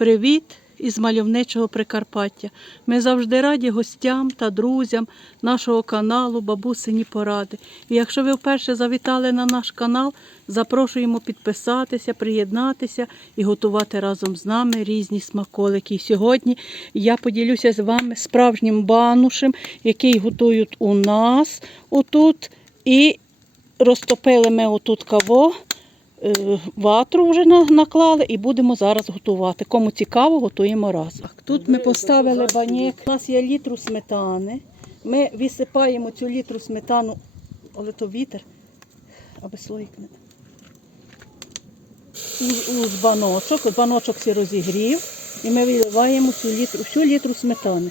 Привіт із мальовничого Прикарпаття. Ми завжди раді гостям та друзям нашого каналу Бабусині Поради. І якщо ви вперше завітали на наш канал, запрошуємо підписатися, приєднатися і готувати разом з нами різні смаколики. І сьогодні я поділюся з вами справжнім банушем, який готують у нас отут. І розтопили ми отут каво. Е, ватру вже наклали і будемо зараз готувати. Кому цікаво, готуємо разом. Тут ми поставили банік. У нас є літру сметани. Ми висипаємо цю літру сметану, але то вітер, аби слоїк не. У, у збаночок, збаночок всі розігрів, і ми виливаємо цю літру, всю літру сметани.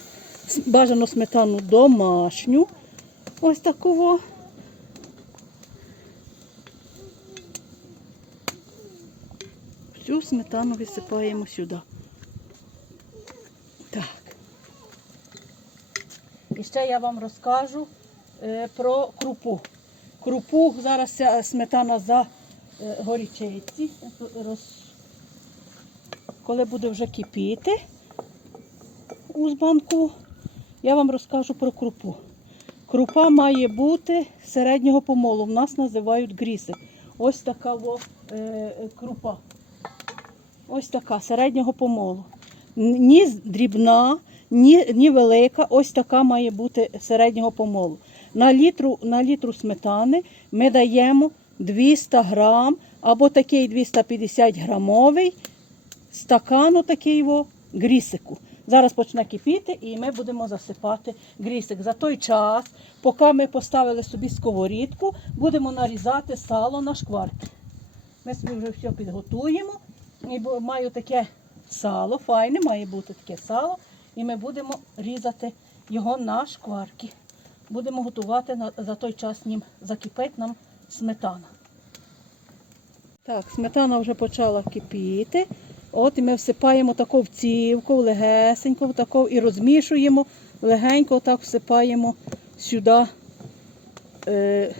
Бажано сметану домашню. Ось такого. Всю сметану висипаємо сюди. Так. І ще я вам розкажу е, про крупу. Крупу зараз ця сметана за е, горічиці. Коли буде вже кипіти у збанку, я вам розкажу про крупу. Крупа має бути середнього помолу. В нас називають гріси. Ось така е, е, крупа. Ось така середнього помолу. Ні дрібна, ні, ні велика, ось така має бути середнього помолу. На літру, на літру сметани ми даємо 200 грам або такий 250 грамовий стакану такий во, грісику. Зараз почне кипіти і ми будемо засипати грісик. За той час, поки ми поставили собі сковорідку, будемо нарізати сало на шкварки. Ми собі вже все підготуємо. І маю таке сало, файне, має бути таке сало. І ми будемо різати його на шкварки. Будемо готувати за той час ним закипить нам сметана. Так, сметана вже почала кипіти. От і ми всипаємо таку в цівку, легесенько, таку, і розмішуємо, легенько так всипаємо сюди е,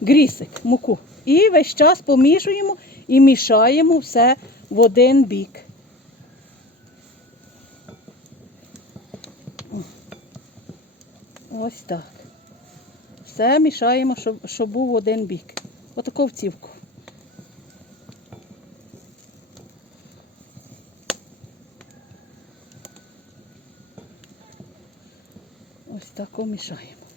грісик, муку. І весь час помішуємо і мішаємо все в один бік. Ось так. Все мішаємо, щоб, щоб був один бік. Отаку вцівку. Ось так мішаємо.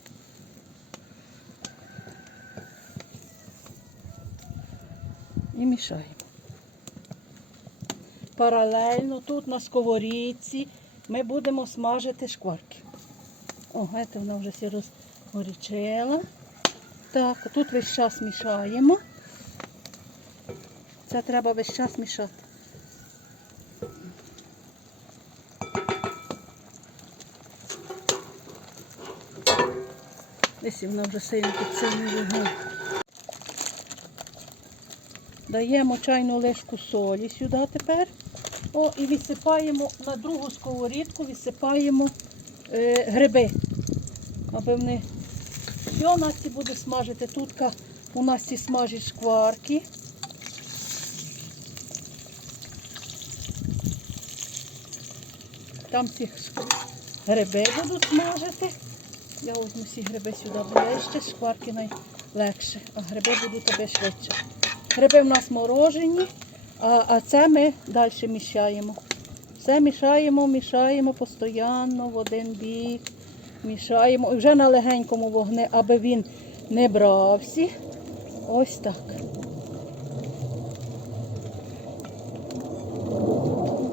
І мішаємо. Паралельно тут на сковорідці ми будемо смажити шкварки. О, це вона вже всі розгорячила. Так, тут весь час мішаємо. Це треба весь час мішати. Десь вона вже сильно під сильний вогонь. Даємо чайну ложку солі сюди тепер. О, і відсипаємо на другу сковорідку, відсипаємо е, гриби. Аби вони все Насті буде смажити. Тут у нас ці смажать шкварки. Там ці гриби будуть смажити. Я візьму всі гриби сюди, ще шкварки найлегше, а гриби будуть тебе швидше. Гриби в нас морожені, а, а це ми далі мішаємо. Все мішаємо, мішаємо постійно в один бік. Мішаємо. Вже на легенькому вогні, аби він не брався. Ось так.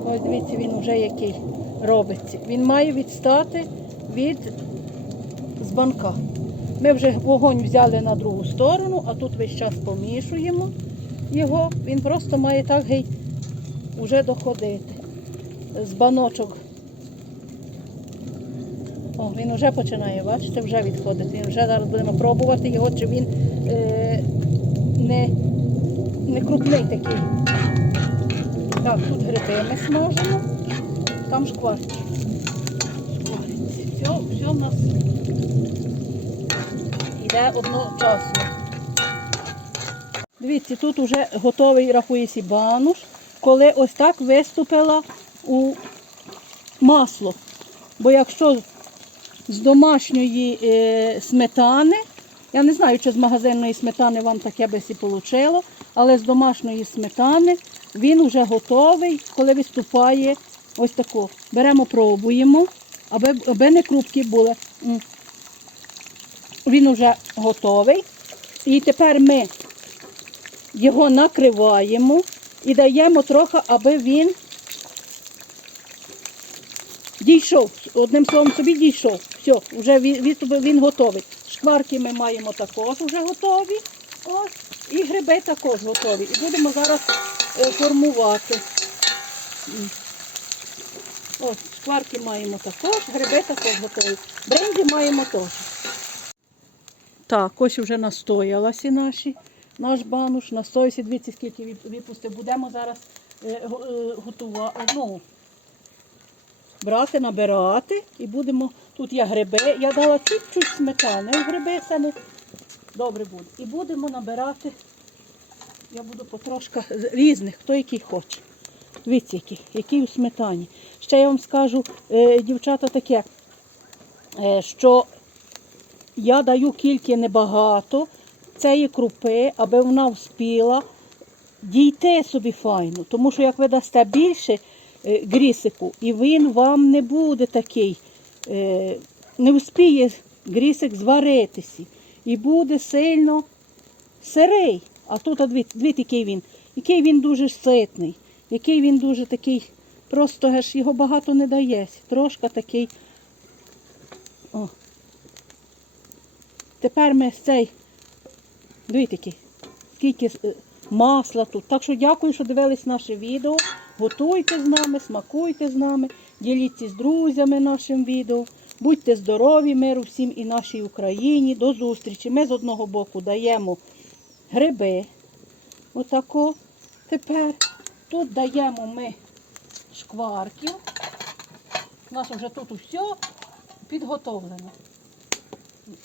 Ось дивіться, він вже який робиться. Він має відстати від збанка. Ми вже вогонь взяли на другу сторону, а тут весь час помішуємо його. Він просто має так геть вже доходити. З баночок. О, він вже починає, бачите, вже відходити. Він вже зараз будемо пробувати його, чи він е, не, не крупний такий. Так, тут гриби ми смажимо, там шкварки. Шквариться. Все, все в нас йде одночасно. Дивіться, тут вже готовий рахується бануш. коли ось так виступила у масло. Бо якщо з домашньої е, сметани, я не знаю, чи з магазинної сметани вам таке би і вийшло, але з домашньої сметани він вже готовий, коли виступає ось тако. Беремо, пробуємо, аби, аби не крупки були. Він вже готовий. І тепер ми його накриваємо і даємо трохи, аби він дійшов. Одним словом, собі дійшов. Все, вже він готовий. Шкварки ми маємо також вже готові. Ось, і гриби також готові. І будемо зараз е, формувати. Ось, шкварки маємо також, гриби також готові. Бренді маємо теж. Так, ось вже настоялися наші, наш бануш, настоявся, дивіться, скільки випустив. Будемо зараз е, е, готувати, ну, брати, набирати і будемо, тут є гриби, я дала чуть-чуть сметани, гриби саме добре буде. І будемо набирати, я буду потрошка різних, хто який хоче. Дивіться, який, який у сметані. Ще я вам скажу, е, дівчата, таке, е, що я даю кільки небагато цієї крупи, аби вона вспіла дійти собі файно. Тому що як ви дасте більше е, грісику, і він вам не буде такий, е, не вспіє грісик зваритися. І буде сильно сирий. А тут, дивіться, який він. Який він дуже ситний, який він дуже такий, просто його багато не дається. Трошки такий. О. Тепер ми цей, дивіться, скільки е, масла тут. Так що дякую, що дивились наше відео. Готуйте з нами, смакуйте з нами, діліться з друзями нашим відео. Будьте здорові, миру всім і нашій Україні. До зустрічі. Ми з одного боку даємо гриби. Отако. Тепер тут даємо ми шкварків. У нас вже тут усе підготовлено.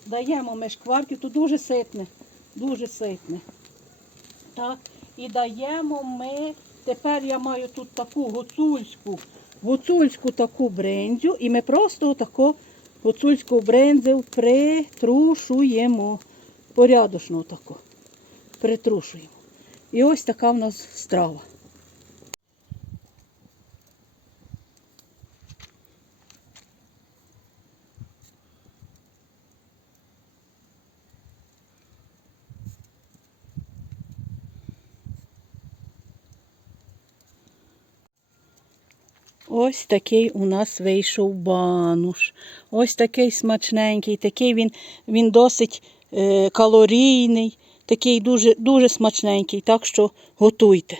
Даємо ми шкварки, тут дуже ситне, дуже ситне. Так, і даємо ми, тепер я маю тут таку гуцульську, гуцульську таку брендзю, і ми просто отако гуцульську брендзю притрушуємо. Порядочно отако. Притрушуємо. І ось така в нас страва. Ось такий у нас вийшов бануш. Ось такий смачненький, такий він, він досить е, калорійний, такий дуже, дуже смачненький. Так що готуйте.